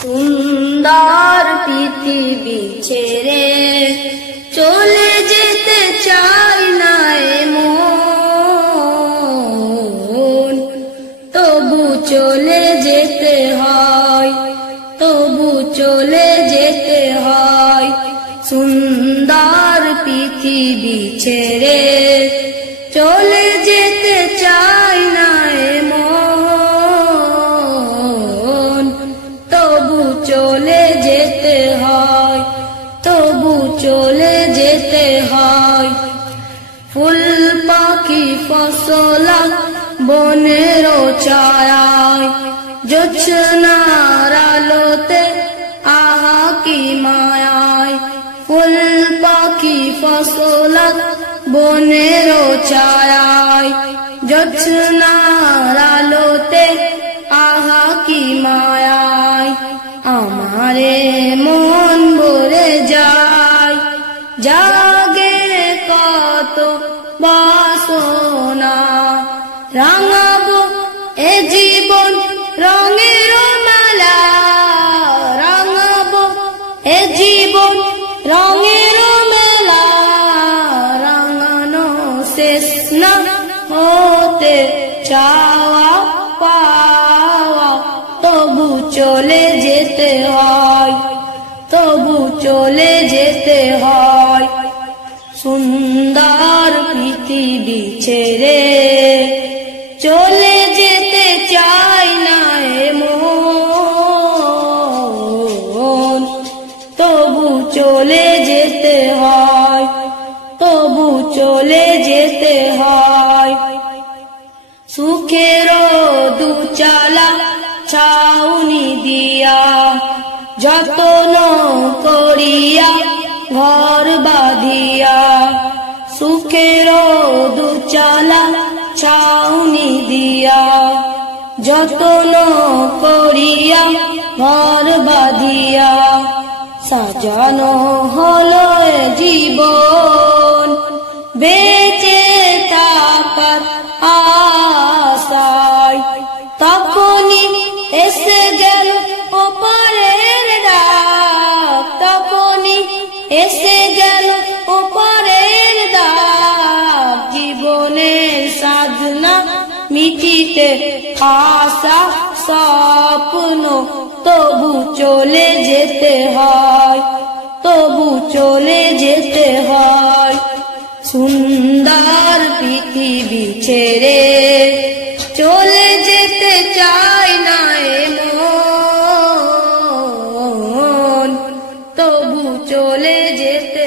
সুন্দর পৃথিবী ছেড়ে চলে যেতে চাই না মন, তবু চলে যেতে হয়, তবু চলে যেতে হয়। সুন্দর পৃথিবী ছেড়ে চলে যেতে চাই না মন, তবু চলে যেতে হয়, তবু চলে যেতে হয়। ফুল পাখি ফসলা বনের ছায়ায়, জোছনার আলোতে আহা কি মায়ায়। ফুল পাখি ফসলা বনের ছায়ায়, জোছনার আলোতে আহা কি মায়ায়। আমারে মন ভরে যায়, জাগে কত বাসনা। রাঙাবো এ জীবন রঙের মেলা, রাঙাবো এ জীবন রঙের মেলা। রাঙানো শেষ না হতে চাওয়া পাওয়া, তবু চলে যেতে হয়, তবু চলে যেতে হয়। সুন্দর পৃথিবী ছেড়ে চলে যেতে চাই না মন, তবু চলে যেতে হয়, তবু চলে যেতে হয়। সুখের দুচালা ছাউনি দিয়া, যতন করিয়া ঘর বাঁধিয়া। সুখের দুচালা ছাউনি দিয়া, যতন করিয়া ঘর বাঁধিয়া। সাজানো হলো জীবন বেঁচে থাকার আশায়, তখনই এসে গেল ওপারের ডাক, তখনই এসে গেল ওপারের ডাক। জীবনের সাধনা মিটিতে আশা স্বপ্ন, তবু চলে যেতে হয়, তবু চলে যেতে হয়। সুন্দর পৃথিবী ছেড়ে চলে যেতে চাই না মন, তবু চলে যেতে